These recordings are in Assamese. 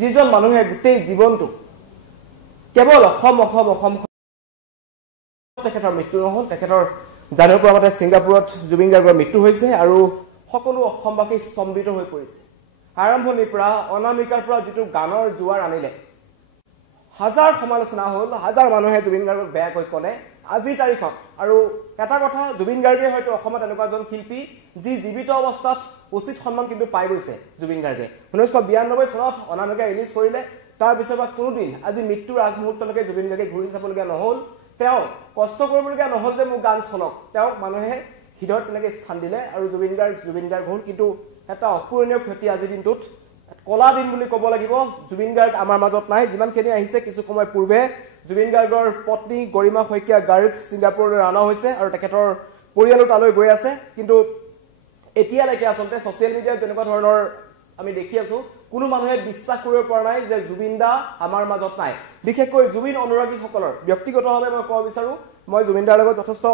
যিজন মানুহে গোটেই জীৱনটো কেৱল অসম তেখেতৰ মৃত্যু নহল তেখেতৰ জানিব পৰা মতে ছিংগাপুৰত জুবিন গাৰ্গৰ মৃত্যু হৈছে আৰু সকলো অসমবাসী স্তম্ভিত হৈ পৰিছে আৰম্ভণিৰ পৰা অনামিকাৰ পৰা যিটো গানৰ জোৱাৰ আনিলে হাজাৰ সমালোচনা হল হাজাৰ মানুহে জুবিন গাৰ্গক বেয়াকৈ ক'লে আজি তাৰিখত আৰু এটা কথা জুবিন গাৰ্গে হয়তো অসমত এনেকুৱা এজন শিল্পী যি জীৱিত অৱস্থাত উচিত সন্মান কিন্তু পাই গৈছে জুবিন গাৰ্গে 1992 চনত অনামিকা ৰিলিজ কৰিলে তাৰ পিছত কোনোদিন আজি মৃত্যুৰ আগমুহূৰ্তলৈকে জুবিন গাৰ্গে ঘূৰি যাবলগীয়া নহল তেওঁ কষ্ট কৰিবলগীয়া নহল যে মোৰ গান চলক তেওঁ মানুহে হৃদয়ত তেনেকৈ স্থান দিলে আৰু জুবিন গাৰ্গ হ'ল কিন্তু এটা অপূৰণীয় ক্ষতি আজিৰ দিনটোত কলা দিন বুলি ক'ব লাগিব জুবিন গাৰ্গ আমাৰ মাজত নাই যিমানখিনি আহিছে কিছু সময় পূৰ্বে জুবিন গাৰ্গৰ পত্নী গৰিমা শইকীয়া গাৰ্গ ছিংগাপুৰলৈ ৰাওনা হৈছে আৰু তেখেতৰ পৰিয়ালো তালৈ গৈ আছে কিন্তু এতিয়ালৈকে আচলতে ছ'চিয়েল মিডিয়াত যেনেকুৱা ধৰণৰ আমি দেখি আছো কোনো মানুহে বিশ্বাস কৰিব পৰা নাই যে জুবিন দা আমাৰ মাজত নাই বিশেষকৈ জুবিন অনুৰাগীসকলৰ ব্যক্তিগতভাৱে মই ক'ব বিচাৰো মই জুবিন দাৰ লগত যথেষ্ট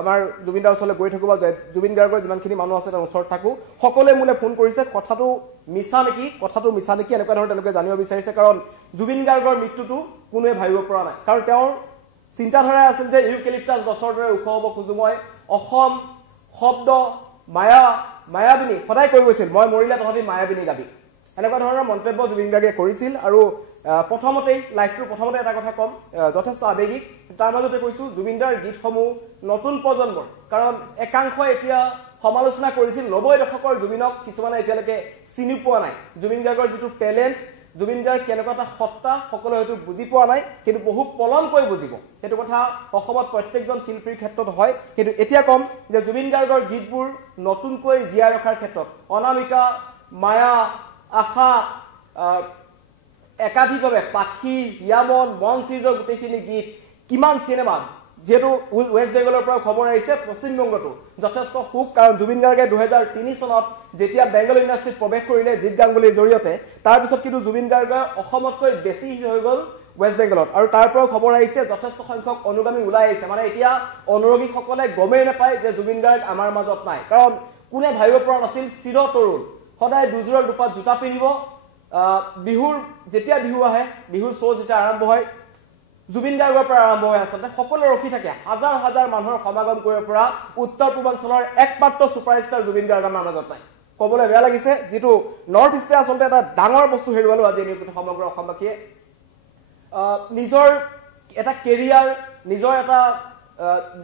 আমাৰ জুবিন দাৰ ওচৰলৈ গৈ থাকো বা জুবিন গাৰ্গৰ যিমানখিনি মানুহ আছে তাৰ ওচৰত থাকো সকলোৱে মোলে ফোন কৰিছে কথাটো মিছা নেকি এনেকুৱা ধৰণৰ তেওঁলোকে জানিব বিচাৰিছে কাৰণ জুবিন গাৰ্গৰ মৃত্যুটো কোনোৱে ভাবিব পৰা নাই কাৰণ তেওঁৰ চিন্তাধাৰা আছিল যে ইউকেলিপ্টাছ গছৰ দৰে ওখ হ'ব খোজো মই অসম শব্দ মায়াবিনী সদায় কৈ গৈছিল মই মৰিলে তহঁতি মায়াবিনী গাবি এনেকুৱা ধৰণৰ মন্তব্য জুবিন গাৰ্গে কৰিছিল আৰু প্ৰথমতে এটা কথা কম যথেষ্ট আবেগিক তাৰ মাজতে কৈছো জুবিন দাৰ গীতসমূহ নতুন প্ৰজন্মৰ কাৰণ একাংশ এতিয়া সমালোচনা কৰিছিল 90 দশকৰ জুবিনক কিছুমানে এতিয়ালৈকে চিনি পোৱা নাই জুবিন গাৰ্গৰ যিটো টেলেণ্ট জুবিন গাৰ্গ কেনেকুৱা এটা সত্তা সকলোৱে হয়তো বুজি পোৱা নাই কিন্তু বহু পলমকৈ বুজিব সেইটো কথা অসমত প্ৰত্যেকজন শিল্পীৰ ক্ষেত্ৰত হয় কিন্তু এতিয়া কম যে জুবিন গাৰ্গৰ গীতবোৰ নতুনকৈ জীয়াই ৰখাৰ ক্ষেত্ৰত অনামিকা মায়া আশা একাধিকভাৱে পাখি ইয়ামন মন চিজৰ গোটেইখিনি গীত কিমান চিনেমা যেটো ওয়েস্ট বেংগলৰ পৰা খবৰ আহিছে পশ্চিম বংগতো যথেষ্ট সুখ কাৰণ জুবিন গাৰ্গে 2003 চনত যেতিয়া বেংগল ইণ্ডাষ্ট্ৰীত প্ৰৱেশ কৰিলে জিৎ গাংগুলীৰ জৰিয়তে তাৰ পিছত কিন্তু জুবিন গাৰ্গৰ অসমতকৈ বেছি হৈ গ'ল ওয়েস্ট বেংগলত আৰু তাৰ পৰা খবৰ আহিছে যথেষ্ট সংখ্যক অনুগামী ওলাই আহিছে মানে এতিয়া অনুৰাগীসকলে গমেই নাপায় যে জুবিন গাৰ্গ আমাৰ মাজত নাই কাৰণ কোনে ভাবিব পৰা নাছিল চিৰ তৰুণ সদায় দুজোৰৰ দুপাত জোতা পিন্ধিব বিহুৰ যেতিয়া বিহু আহে বিহুৰ শ্ব' যেতিয়া আৰম্ভ হয় জুবিন গাৰ্গৰ পৰা আৰম্ভ হয় আচলতে সকলো ৰখি থাকে হাজাৰ হাজাৰ মানুহৰ সমাগম কৰিব পৰা উত্তৰ পূৰ্বাঞ্চলৰ একমাত্ৰ ছুপাৰষ্টাৰ জুবিন গাৰ্গ আমাৰ মাজত নাই ক'বলৈ বেয়া লাগিছে যিটো নৰ্থ ইষ্টে আচলতে এটা ডাঙৰ বস্তু হেৰুৱালো আজি এই সমগ্ৰ অসমবাসীয়ে নিজৰ এটা কেৰিয়াৰ নিজৰ এটা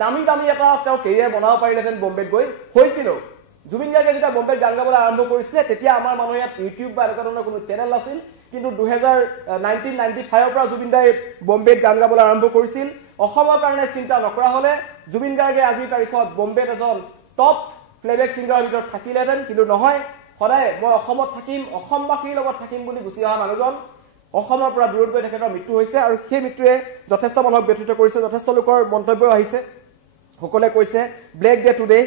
দামী এটা তেওঁ কেৰিয়াৰ বনাব পাৰিলেহেঁতেন বম্বেত গৈ হৈছিল জুবিন গাৰ্গে যেতিয়া বম্বেত গান গাবলৈ আৰম্ভ কৰিছিলে তেতিয়া আমাৰ মানুহে ইয়াত ইউটিউব বা এনেকুৱা ধৰণৰ কোনো চেনেল নাছিল কিন্তু 1995 পৰা জুবিন দাই বম্বেত গান গাবলৈ আৰম্ভ কৰিছিল অসমৰ কাৰণে চিন্তা নকৰা হলে জুবিন গাৰ্গে আজিৰ তাৰিখত বম্বেত এজন টপ প্লেবেক সিংগাৰৰ ভিতৰত থাকিলেহেঁতেন কিন্তু নহয় সদায় মই অসমত থাকিম অসমবাসীৰ লগত থাকিম বুলি গুচি অহা মানুহজন অসমৰ পৰা দূৰত গৈ তেখেতৰ মৃত্যু হৈছে আৰু সেই মৃত্যুৱে যথেষ্ট মানুহক ব্যথিত কৰিছে যথেষ্ট লোকৰ মন্তব্য আহিছে সকলোৱে কৈছে ব্লেক ডে টুডে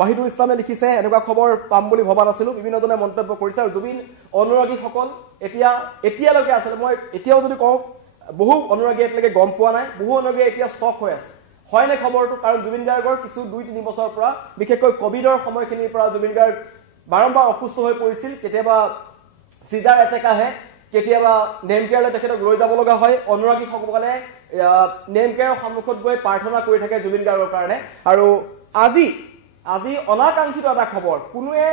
মাহিদুল ইছলামে লিখিছে এনেকুৱা খবৰ পাম বুলি ভবা নাছিলো বিভিন্নজনে মন্তব্য কৰিছে আৰু জুবিন অনুৰাগীসকল এতিয়ালৈকে আছে মই এতিয়াও যদি কওঁ বহু অনুৰাগী এতিয়ালৈকে গম পোৱা নাই বহু অনুৰাগী এতিয়া শ্বক হৈ আছে হয়নে খবৰটো কাৰণ জুবিন গাৰ্গৰ কিছু 2-3 বছৰৰ পৰা বিশেষকৈ কোভিডৰ সময়খিনিৰ পৰা জুবিন গাৰ্গ বাৰম্বাৰ অসুস্থ হৈ পৰিছিল কেতিয়াবা চিজাৰ এটেক আহে কেতিয়াবা নেমকেয়াৰলৈ তেখেতক লৈ যাব লগা হয় অনুৰাগীসকলে নেমকেয়াৰৰ সন্মুখত গৈ প্ৰাৰ্থনা কৰি থাকে জুবিন গাৰ্গৰ কাৰণে আৰু আজি অনাকাংক্ষিত এটা খবৰ কোনোৱে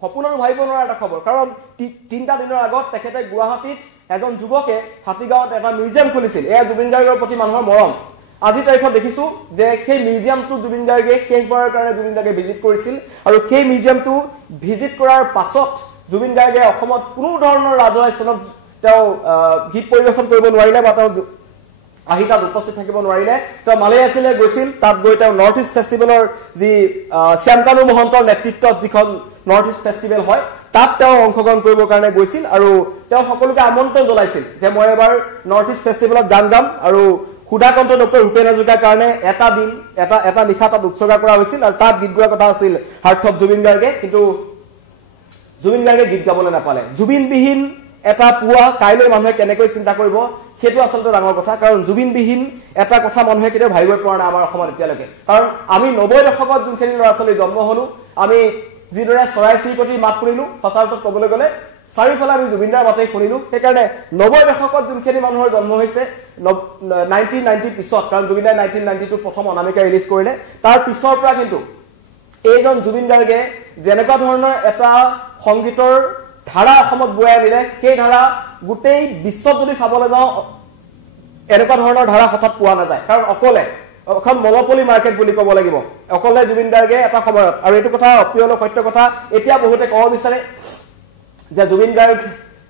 সপোনৰ ভাবিব নোৱাৰা এটা খবৰ কাৰণ 3টা দিনৰ আগত তেখেতে গুৱাহাটীত এজন যুৱকে হাতীগাঁৱত এটা মিউজিয়াম খুলিছিল এয়া জুবিন গাৰ্গৰ প্ৰতি মানুহৰ মৰম আজি তাৰিখত দেখিছো যে সেই মিউজিয়ামটো জুবিন গাৰ্গে শেষবাৰৰ কাৰণে জুবিন গাৰ্গে ভিজিট কৰিছিল আৰু সেই মিউজিয়ামটো ভিজিট কৰাৰ পাছত জুবিন গাৰ্গে অসমত কোনো ধৰণৰ ৰাজহুৱা স্থানত তেওঁ গীত পৰিৱেশন কৰিব নোৱাৰিলে বা তেওঁ আহি তাত উপস্থিত থাকিব নোৱাৰিলে তেওঁ মালয়েছিয়ালৈ গৈছিল তাত গৈ তেওঁ নৰ্থ ইষ্ট ফেষ্টিভেলৰ যি শ্যামকানু মহন্তৰ নেতৃত্বত যিখন নৰ্থ ইষ্ট ফেষ্টিভেল হয় তাত তেওঁ অংশগ্ৰহণ কৰিবৰ কাৰণে গৈছিল আৰু তেওঁ সকলোকে আমন্ত্ৰণ জনাইছিল যে মই এবাৰ নৰ্থ ইষ্ট ফেষ্টিভেলত গান গাম আৰু সুধাকন্ত ডক্টৰ ভূপেন হাজৰিকাৰ কাৰণে এটা নিশা তাত উৎসৰ্গা কৰা হৈছিল আৰু তাত গীত গোৱাৰ কথা আছিল হাৰ্ট অফ জুবিন গাৰ্গে কিন্তু জুবিন গাৰ্গে গীত গাবলৈ নাপালে জুবিনবিহীন এটা পুৱা কাইলৈ মানুহে কেনেকৈ চিন্তা কৰিব সেইটো আচলতে ডাঙৰ কথা কাৰণ জুবিনবিহীন এটা কথা মানুহে কেতিয়াও ভাবিব পৰা নাই আমাৰ অসমত এতিয়ালৈকে কাৰণ আমি 90 দশকত যোনখিনি ল'ৰা ছোৱালী জন্ম হলো আমি যিদৰে চৰাই চিৰিকটিৰ মাত শুনিলো সঁচা অৰ্থত ক'বলৈ গ'লে চাৰিওফালে আমি জুবিনদাৰ মাতেই শুনিলো সেইকাৰণে 90 দশকত যোনখিনি মানুহৰ জন্ম হৈছে 1990 পিছত কাৰণ জুবিনদাই 1992 প্ৰথম অনামিকা ৰিলিজ কৰিলে তাৰ পিছৰ পৰা কিন্তু এইজন জুবিন গাৰ্গে যেনেকুৱা ধৰণৰ এটা সংগীতৰ ধাৰা অসমত বৈ আনিলে সেই ধাৰা গোটেই বিশ্বত যদি চাবলৈ যাওঁ এনেকুৱা ধৰণৰ ধাৰা হঠাৎ পোৱা নাযায় কাৰণ অকলে এখন মনোপলি মাৰ্কেট বুলি ক'ব লাগিব অকলে জুবিন গাৰ্গে এটা সময়ত আৰু এইটো কথা অপ্ৰিয় সত্য কথা এতিয়া বহুতে ক'ব বিচাৰে যে জুবিন গাৰ্গ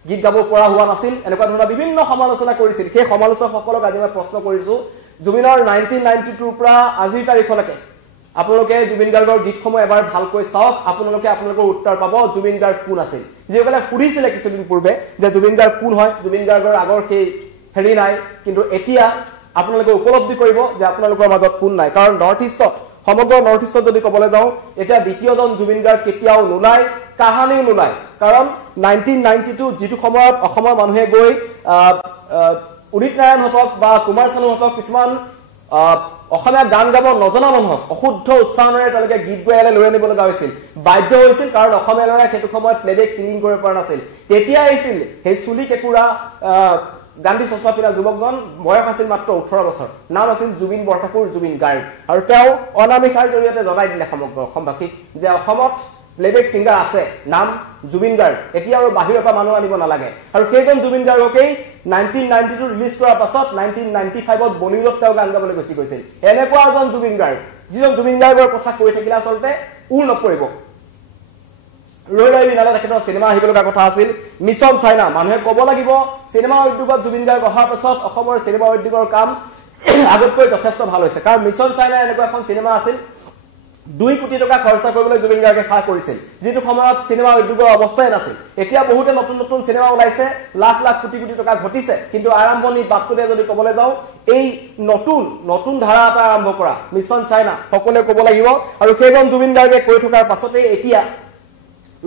গীত গাব পৰা হোৱা নাছিল এনেকুৱা ধৰণৰ বিভিন্ন সমালোচনা কৰিছিল সেই সমালোচকসকলক আজি মই প্ৰশ্ন কৰিছো জুবিনৰ 1992 পৰা আজিৰ তাৰিখলৈকে আপোনালোকে জুবিন গাৰ্গৰ গীতসমূহ এবাৰ ভালকৈ চাওক আপোনালোকে আপোনালোকৰ উত্তৰ পাব জুবিন গাৰ্গ কোন আছিল যিসকলে সুধিছিলে কিছুদিন পূৰ্বে যে জুবিন গাৰ্গ কোন হয় জুবিন গাৰ্গৰ আগৰ সেই হেৰি নাই কিন্তু এতিয়া আপোনালোকে উপলব্ধি কৰিব যে আপোনালোকৰ মাজত কোন নাই কাৰণ নৰ্থ ইষ্টত সমগ্ৰ নৰ্থ ইষ্টত যদি ক'বলৈ যাওঁ এতিয়া দ্বিতীয়জন জুবিন গাৰ্গ কেতিয়াও নোলায় কাহানিও নোলায় কাৰণ 1992 যিটো সময়ত অসমৰ মানুহে গৈ উদিত নাৰায়ণ হতক বা কুমাৰ চানু হতক কিছুমান অসমীয়া গান গাব নজনা মানুহক অশুদ্ধ উচ্চাৰণেৰে তেওঁলোকে গীত গাইলে লৈ আনিব লগা হৈছিল বাধ্য হৈছিল কাৰণ অসমীয়া ল'ৰাই সেইটো সময়ত প্লেবেক ছিংগিং কৰিব পৰা নাছিল তেতিয়া আহিছিল সেই চুলি কেকুৰা গান্ধী চশমা পিন্ধা যুৱকজন বয়স আছিল মাত্ৰ 18 বছৰ নাম আছিল জুবিন বৰঠাকুৰ জুবিন গাৰ্গ আৰু তেওঁ অনামিকাৰ জৰিয়তে জনাই দিলে সমগ্ৰ অসমবাসীক যে অসমত প্লেবেক সিংগাৰ আছে নাম জুবিন গাৰ্গ এতিয়া আৰু বাহিৰৰ পৰা মানুহ আনিব নালাগে আৰু সেইজন জুবিন গাৰ্গকেই 1992 ৰিলিজ কৰাৰ পাছত 1995ত বলিউডত তেওঁ গান গাবলৈ গুচি গৈছিল এনেকুৱা এজন জুবিন গাৰ্গ যিজন জুবিন গাৰ্গৰ কথা কৈ থাকিলে আচলতে উল নপৰিব ৰৈ ৰৈ বিনালে তেখেতৰ চিনেমা আহিব লগা কথা আছিল মিছন চাইনা মানুহে ক'ব লাগিব চিনেমা উদ্যোগত জুবিন গাৰ্গ অহাৰ পাছত অসমৰ চিনেমা উদ্যোগৰ কাম আগতকৈ যথেষ্ট ভাল হৈছে কাৰণ মিছন চাইনা এনেকুৱা এখন চিনেমা আছিল 2 কোটি টকা খৰচা কৰিবলৈ জুবিন গাৰ্গে খা কৰিছিল যিটো সময়ত চিনেমা উদ্যোগৰ অৱস্থাই নাছিল এতিয়া বহুতে নতুন নতুন চিনেমা ওলাইছে লাখ লাখ কোটি কোটি টকা ঘটিছে কিন্তু আৰম্ভণি বাটটোতে যদি ক'বলৈ যাওঁ এই নতুন ধাৰা এটা আৰম্ভ কৰা মিছন চাইনা সকলোৱে ক'ব লাগিব আৰু সেইজন জুবিন গাৰ্গে কৈ থকাৰ পাছতে এতিয়া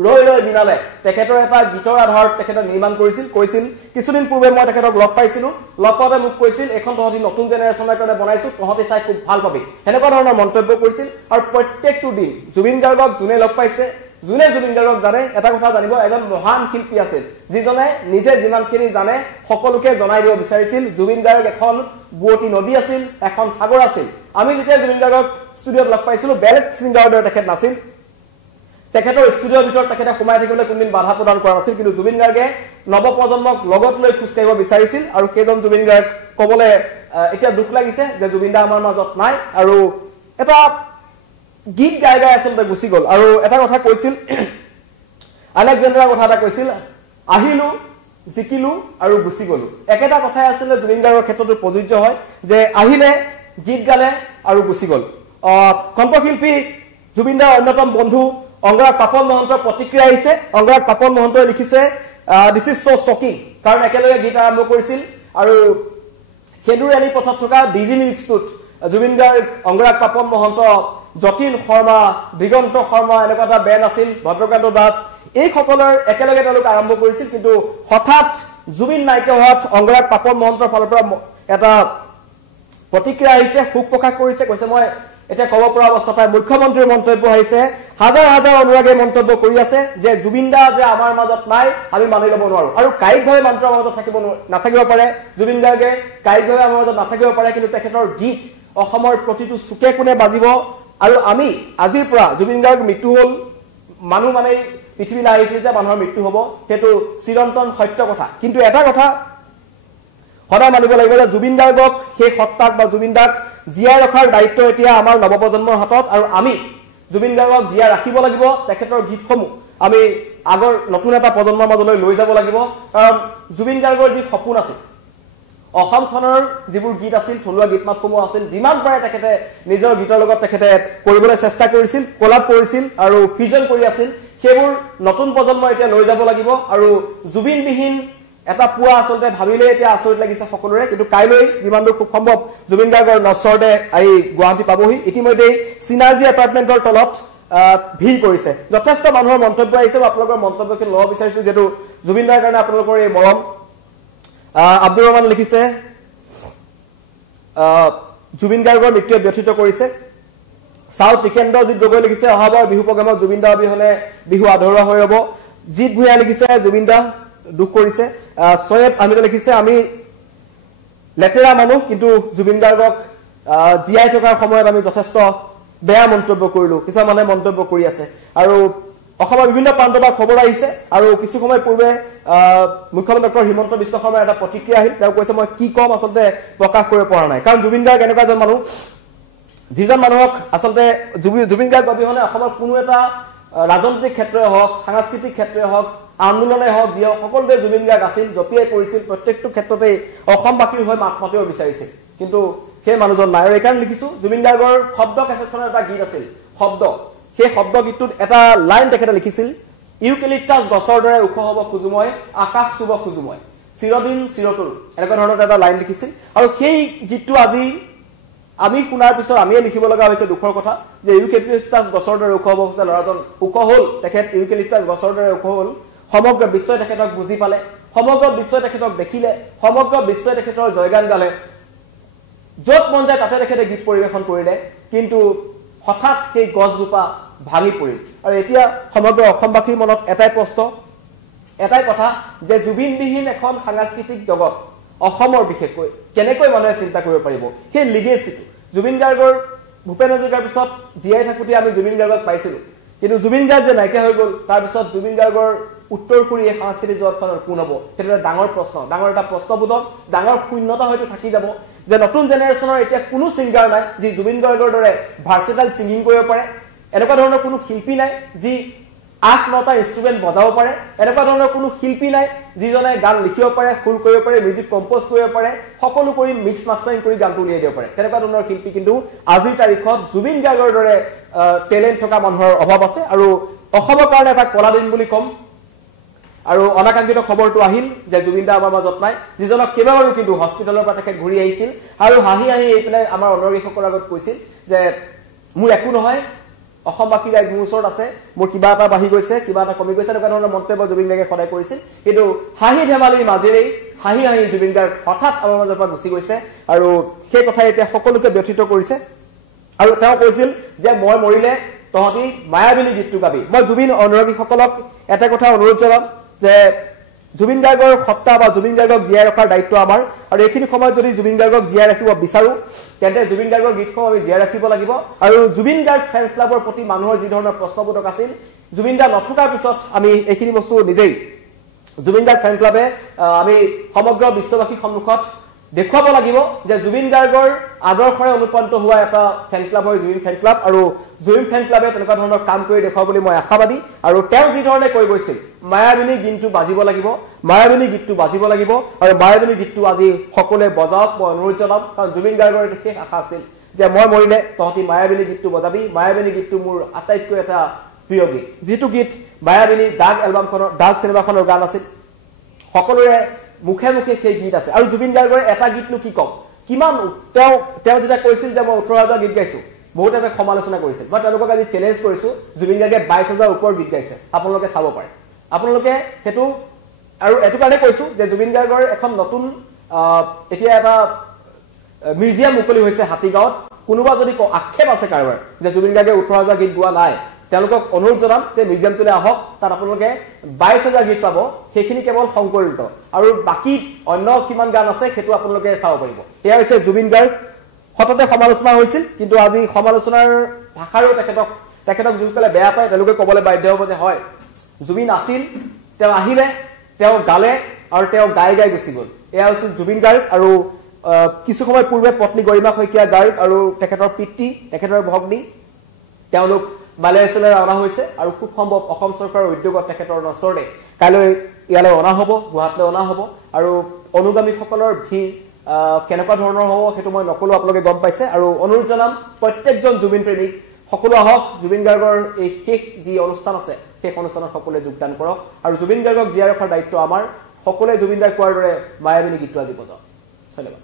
ৰৈ ৰৈ বিনালে তেখেতৰ এটা গীতৰ আধাৰত তেখেতে নিৰ্মাণ কৈছিল কিছুদিন পূৰ্বে মই তেখেতক লগ পাইছিলো লগ পাওঁতে মোক কৈছিল এখন তহঁতি নতুন জেনেৰেশ্যনৰ কাৰণে বনাইছো তহঁতি চাই খুব ভাল পাবি এনেকুৱা ধৰণৰ মন্তব্য কৰিছিল আৰু প্ৰত্যেকটো দিন জুবিন গাৰ্গক যোনে লগ পাইছে যোনে জুবিন গাৰ্গক জানে এটা কথা জানিব এজন মহান শিল্পী আছিল যিজনে নিজে যিমানখিনি জানে সকলোকে জনাই দিব বিচাৰিছিল জুবিন গাৰ্গ এখন বুৱতী নদী আছিল এখন সাগৰ আছিল আমি যেতিয়া জুবিন গাৰ্গক ষ্টুডিঅ'ত লগ পাইছিলো বেলেগ ছিংগাৰৰ দৰে তেখেত নাছিল তেখেতৰ ষ্টুডিঅ'ৰ ভিতৰত তেখেতে সোমাই থাকিবলৈ কোনদিন বাধা প্ৰদান কৰা নাছিল কিন্তু জুবিন গাৰ্গে নৱপ্ৰজন্মক লগত লৈ খোজ কাঢ়িব বিচাৰিছিল আৰু সেইজন জুবিন গাৰ্গ ক'বলৈ এতিয়া দুখ লাগিছে যে জুবিন দা আমাৰ মাজত নাই আৰু এটা গীত গাই আচলতে গুচি গ'ল আৰু এটা কথা কৈছিল আলেকজেণ্ডাৰৰ কথা এটা কৈছিল আহিলো জিকিলো আৰু গুচি গ'লো একেটা কথাই আছিলে জুবিন গাৰ্গৰ ক্ষেত্ৰতো প্ৰযোজ্য হয় যে আহিলে গীত গালে আৰু গুচি গ'ল কণ্ঠশিল্পী জুবিন দাৰ অন্যতম বন্ধু অংগৰাগ পাপন মহন্তৰ প্ৰতিক্ৰিয়া আহিছে অংগৰাগ পাপন মহন্তই লিখিছে দিস ইজ সো শকিং কাৰণ একেলগে গীত আৰম্ভ কৰিছিল আৰু খেদুৰ এলি পথত থকা ডিজি মিক্সটোত জুবিন গাৰ্গ অংগৰাগ পাপন মহন্ত যতীন শৰ্মা দিগন্ত শৰ্মা এনেকুৱা এটা বেণ্ড আছিল ভদ্ৰকান্ত দাস এই সকলৰ একেলগে তেওঁলোক আৰম্ভ কৰিছিল কিন্তু হঠাৎ জুবিন নাইকিয়া হোৱাত অংগৰাগ পাপন মহন্তৰ ফালৰ পৰা এটা প্ৰতিক্ৰিয়া আহিছে শোক প্ৰকাশ কৰিছে কৈছে মই এটা ক'ব পৰা অৱস্থা পাই মুখ্যমন্ত্ৰীৰ মন্তব্য আহিছে হাজাৰ হাজাৰ অনুৰাগীয়ে মন্তব্য কৰি আছে যে জুবিন দা যে আমাৰ মাজত নাই আমি মানি ল'ব নোৱাৰো আৰু কায়িকভাৱে মানুহৰ মাজত নাথাকিব পাৰে জুবিন গাৰ্গে কায়িকভাৱে আমাৰ মাজত নাথাকিব পাৰে কিন্তু তেখেতৰ গীত অসমৰ প্ৰতিটো চুকে কোণে বাজিব আৰু আমি আজিৰ পৰা জুবিন গাৰ্গ মৃত্যু হ'ল মানুহ মানে পৃথিৱীলৈ আহিছিল যে মানুহৰ মৃত্যু হ'ব সেইটো চিৰন্তন সত্য কথা কিন্তু এটা কথা সদায় মানিব লাগিব যে জুবিন গাৰ্গক সেই সত্তাক বা জুবিন দাক জীয়াই ৰখাৰ দায়িত্ব এতিয়া আমাৰ নৱপ্ৰজন্মৰ হাতত আৰু আমি জুবিন গাৰ্গক জীয়াই ৰাখিব লাগিব তেখেতৰ গীতসমূহ আমি আগৰ নতুন এটা প্ৰজন্মৰ মাজলৈ লৈ যাব লাগিব কাৰণ জুবিন গাৰ্গৰ যি সপোন আছিল অসমখনৰ যিবোৰ গীত আছিল থলুৱা গীতমাতসমূহ আছিল যিমান পাৰে তেখেতে নিজৰ গীতৰ লগত তেখেতে কৰিবলৈ চেষ্টা কৰিছিল কোলাপ কৰিছিল আৰু ফিউজন কৰি আছিল সেইবোৰ নতুন প্ৰজন্মই এতিয়া লৈ যাব লাগিব আৰু জুবিনবিহীন এটা পুৱা আচলতে ভাবিলে এতিয়া আচৰিত লাগিছে সকলোৰে কিন্তু কাইলৈ যিমান দূৰ খুব সম্ভৱ জুবিন গাৰ্গৰ নচৰতে আহি গুৱাহাটী পাবহি ইতিমধ্যে চিনাৰ্জি এপাৰ্টমেণ্টৰ তলত ভিৰ কৰিছে যথেষ্ট মানুহৰ মন্তব্য আহিছে আপোনালোকৰ মন্তব্যখিনি ল'ব বিচাৰিছো যেটো জুবিন দাৰ কাৰণে আপোনালোকৰ এই মৰম আব্দুৰ ৰহমান লিখিছে জুবিন গাৰ্গৰ মৃত্যুৱে ব্যথিত কৰিছে সাউথ টিকেন্দ্ৰজিৎ গগৈ লিখিছে অহাবাৰ বিহু প্ৰগ্ৰামত জুবিন দা অবিহনে বিহু আধৰুৱা হৈ ৰব জিত ভূঞা লিখিছে জুবিন দা দুখ কৰিছে সৈয়দ আহমেদে লিখিছে আমি লেটেৰা মানুহ কিন্তু জুবিন গাৰ্গক জিয়াই থকাৰ সময়ত আমি যথেষ্ট বেয়া মন্তব্য কৰিলো কিছু মানুহে মন্তব্য কৰি আছে আৰু অসমৰ বিভিন্ন প্ৰান্তৰ পৰা খবৰ আহিছে আৰু কিছু সময় পূৰ্বে মুখ্যমন্ত্ৰী ডক্টৰ হিমন্ত বিশ্ব শৰ্মাৰ এটা প্ৰতিক্ৰিয়া আহিল তেওঁ কৈছে মই কি কম আচলতে প্ৰকাশ কৰিব পৰা নাই কাৰণ জুবিন গাৰ্গ এনেকুৱা এজন মানুহ যিজন মানুহক আচলতে জুবিন গাৰ্গ অবিহনে অসমৰ কোনো এটা ৰাজনৈতিক ক্ষেত্ৰই হওক সাংস্কৃতিক ক্ষেত্ৰই হওক আন্দোলনে হওক যি সকলোতে জুবিন গাৰ্গ আছিল জপিয়াই কৰিছিল প্ৰত্যেকটো ক্ষেত্ৰতে অসমবাসীৰ হৈ মাত মাতিব বিচাৰিছিল কিন্তু সেই মানুহজন নাই এইকাৰণে লিখিছো জুবিন গাৰ্গৰ শব্দ কেছেটখনৰ এটা গীত আছিল শব্দ সেই শব্দ গীতটোত এটা লাইন তেখেতে লিখিছিল ইউকেলিপ্টাছ গছৰ দৰে ওখ হ'ব খোজো মই আকাশ চুব খোজো মই চিৰদিন চিৰতুল এনেকুৱা ধৰণৰ এটা লাইন লিখিছিল আৰু সেই গীতটো আজি আমি শুনাৰ পিছত আমিয়ে লিখিব লগা হৈছে দুখৰ কথা যে ইউকেলিপ্টাছ গছৰ দৰে ওখ হ'ব খুজা ল'ৰাজন ওখ হ'ল তেখেত ইউকেলিপ্টাছ গছৰ দৰে ওখ হ'ল সমগ্ৰ বিশ্বই তেখেতক বুজি পালে সমগ্ৰ বিশ্বই তেখেতক দেখিলে সমগ্ৰ বিশ্বই তেখেতৰ জয়গান গালে য'ত মন যায় তাতে তেখেতে গীত পৰিৱেশন কৰিলে কিন্তু হঠাৎ সেই গছজোপা ভাঙি পৰিল আৰু এতিয়া সমগ্ৰ অসমবাসীৰ মনত এটাই প্ৰশ্ন এটাই কথা যে জুবিনবিহীন এখন সাংস্কৃতিক জগত অসমৰ বিশেষকৈ কেনেকৈ মানুহে চিন্তা কৰিব পাৰিব সেই লিগেচিটো জুবিন গাৰ্গৰ ভূপেন হাজৰিকাৰ পিছত জীয়াই থাকোঁতে আমি জুবিন গাৰ্গক পাইছিলোঁ কিন্তু জুবিন গাৰ্গ যে নাইকিয়া হৈ গ'ল তাৰপিছত জুবিন গাৰ্গৰ উত্তৰসূৰী এই সাংস্কৃতিক জগতখনৰ কোন হ'ব সেইটো এটা ডাঙৰ প্ৰশ্ন ডাঙৰ এটা প্ৰশ্নবোধক ডাঙৰ শূন্যতা হয়তো থাকি যাব যে নতুন জেনেৰেশ্যনৰ এতিয়া কোনো ছিংগাৰ নাই যি জুবিন গাৰ্গৰ দৰে ভাৰ্চেটাইল ছিংগিং কৰিব পাৰে এনেকুৱা ধৰণৰ কোনো শিল্পী নাই যি ৮-৯টা ইনষ্ট্ৰুমেণ্ট বজাব পাৰে এনেকুৱা ধৰণৰ কোনো শিল্পী নাই যিজনে গান লিখিব পাৰে সুৰ কৰিব পাৰে মিউজিক কম্প'জ কৰিব পাৰে সকলো কৰি মিক্স মাষ্টাৰিং কৰি গানটো উলিয়াই দিব পাৰে তেনেকুৱা ধৰণৰ শিল্পী কিন্তু আজিৰ তাৰিখত জুবিন গাৰ্গৰ দৰে টেলেণ্ট থকা মানুহৰ অভাৱ আছে আৰু অসমৰ কাৰণে এটা কলা দিন বুলি ক'ম আৰু অনাকাংক্ষিত খবৰটো আহিল যে জুবিন দা আমাৰ মাজত নাই যিজনক কেইবাবাৰো কিন্তু হস্পিটেলৰ পৰা তেখেত ঘূৰি আহিছিল আৰু হাঁহি হাঁহি এইপিনে আমাৰ অনুৰাগীসকলৰ আগত কৈছিল যে মোৰ একো নহয় অসমবাসী ৰাইজ মোৰ ওচৰত আছে মোৰ কিবা এটা বাঢ়ি গৈছে কিবা এটা কমি গৈছে এনেকুৱা ধৰণৰ মন্তব্য জুবিন গাৰ্গে সদায় কৰিছিল কিন্তু হাঁহি ধেমালিৰ মাজেৰেই হাঁহি হাঁহি জুবিন গাৰ্গ হঠাৎ আমাৰ মাজৰ পৰা গুচি গৈছে আৰু সেই কথাই এতিয়া সকলোকে ব্যথিত কৰিছে আৰু তেওঁ কৈছিল যে মই মৰিলে তহঁতি মায়াবিনী গীতটো গাবি মই জুবিন অনুৰাগীসকলক এটা কথা অনুৰোধ জনাম যে জুবিন গাৰ্গৰ সত্তা বা জুবিন গাৰ্গক জীয়াই ৰখাৰ দায়িত্ব আমাৰ আৰু এইখিনি সময়ত যদি জুবিন গাৰ্গক জীয়াই ৰাখিব বিচাৰো তেন্তে জুবিন গাৰ্গৰ গীতসমূহ আমি জীয়াই ৰাখিব লাগিব আৰু জুবিন গাৰ্গ ফেন্স ক্লাবৰ প্ৰতি মানুহৰ যি ধৰণৰ প্ৰশ্নবোধক আছিল জুবিন দা নথকাৰ পিছত আমি এইখিনি বস্তু নিজেই জুবিন গাৰ্গ ফেন ক্লাবে আমি সমগ্ৰ বিশ্ববাসীৰ সন্মুখত দেখুৱাব লাগিব যে জুবিন গাৰ্গৰ আদৰ্শৰে অনুপ্ৰাণিত হোৱা এটা ফেন ক্লাব হয় জুবিন ফেন ক্লাব আৰু জুবিন ফেন ক্লাবে তেনেকুৱা ধৰণৰ কাম কৰি দেখুৱাব বুলি মই আশাবাদী আৰু তেওঁ যি ধৰণে কৈ গৈছিল মায়াবিনী গীতটো বাজিব লাগিব মায়াবিনী গীতটো বাজিব লাগিব আৰু মায়াবিনী গীতটো আজি সকলোৱে বজাওক মই অনুৰোধ জনাম কাৰণ জুবিন গাৰ্গৰ এটা শেষ আশা আছিল যে মই মৰিলে তহঁতি মায়াবিনী গীতটো বজাবি মায়াবিনী গীতটো মোৰ আটাইতকৈ এটা প্ৰিয় গীত যিটো গীত মায়াবিনী দাগ এলবামখনৰ দাগ চিনেমাখনৰ গান আছিল সকলোৰে মুখে মুখে সেই গীত আছে আৰু জুবিন গাৰ্গৰ এটা গীতনো কি কম কিমান তেওঁ যেতিয়া কৈছিল যে মই ১৮,০০০ গীত গাইছো বহুত এটা সমালোচনা কৰিছিল মই তেওঁলোকক আজি চেলেঞ্জ কৰিছো জুবিন গাৰ্গে ২২,০০০ ওপৰ গীত গাইছে আপোনালোকে চাব পাৰে আপোনালোকে সেইটো আৰু এটো কাৰণে কৈছো যে জুবিন গাৰ্গৰ এখন নতুন এতিয়া এটা মিউজিয়াম মুকলি হৈছে হাতীগাঁৱত কোনোবা যদি আক্ষেপ আছে কাৰোবাৰ যে জুবিন গাৰ্গে ১৮,০০০ গীত গোৱা নাই তেওঁলোকক অনুৰোধ জনাম যে মিউজিয়ামটোলৈ আহক তাত আপোনালোকে ২২,০০০ গীত পাব সেইখিনি কেৱল সংকলিত আৰু বাকী অন্য কিমান গান আছে সেইটো আপোনালোকে চাব পাৰিব এয়া হৈছে জুবিন গাৰ্গ হঠাতে সমালোচনা হৈছিল কিন্তু আজি সমালোচনাৰ ভাষাৰো তেখেতক যোনসকলে বেয়া পায় তেওঁলোকে ক'বলৈ বাধ্য হ'ব যে হয় জুবিন আছিল তেওঁ আহিলে তেওঁ গালে আৰু তেওঁ গাই গুচি গ'ল এয়া হৈছিল জুবিন গাৰ্গ আৰু কিছু সময় পূৰ্বে পত্নী গৰিমা শইকীয়া গাৰ্গ আৰু তেখেতৰ পিতৃ তেখেতৰ ভগ্নী তেওঁলোক মালয়েছিয়ালৈ অনা হৈছে আৰু খুব সম্ভৱ অসম চৰকাৰৰ উদ্যোগত তেখেতৰ নচৰতে কাইলৈ ইয়ালৈ অনা হ'ব গুৱাহাটীলৈ অনা হ'ব আৰু অনুগামীসকলৰ ভিৰ কেনেকুৱা ধৰণৰ হ'ব সেইটো মই নকলো আপোনালোকে গম পাইছে আৰু অনুৰোধ জনাম প্ৰত্যেকজন জুবিন প্ৰেমীক সকলো আহক জুবিন গাৰ্গৰ এই শেষ যি অনুষ্ঠান আছে সেই অনুষ্ঠানত সকলোৱে যোগদান কৰক আৰু জুবিন গাৰ্গক জীয়াই ৰখাৰ দায়িত্ব আমাৰ সকলোৱে জুবিন দাই কোৱাৰ দৰে মায়াবিনী গীতটো আজি বজাওক ধন্যবাদ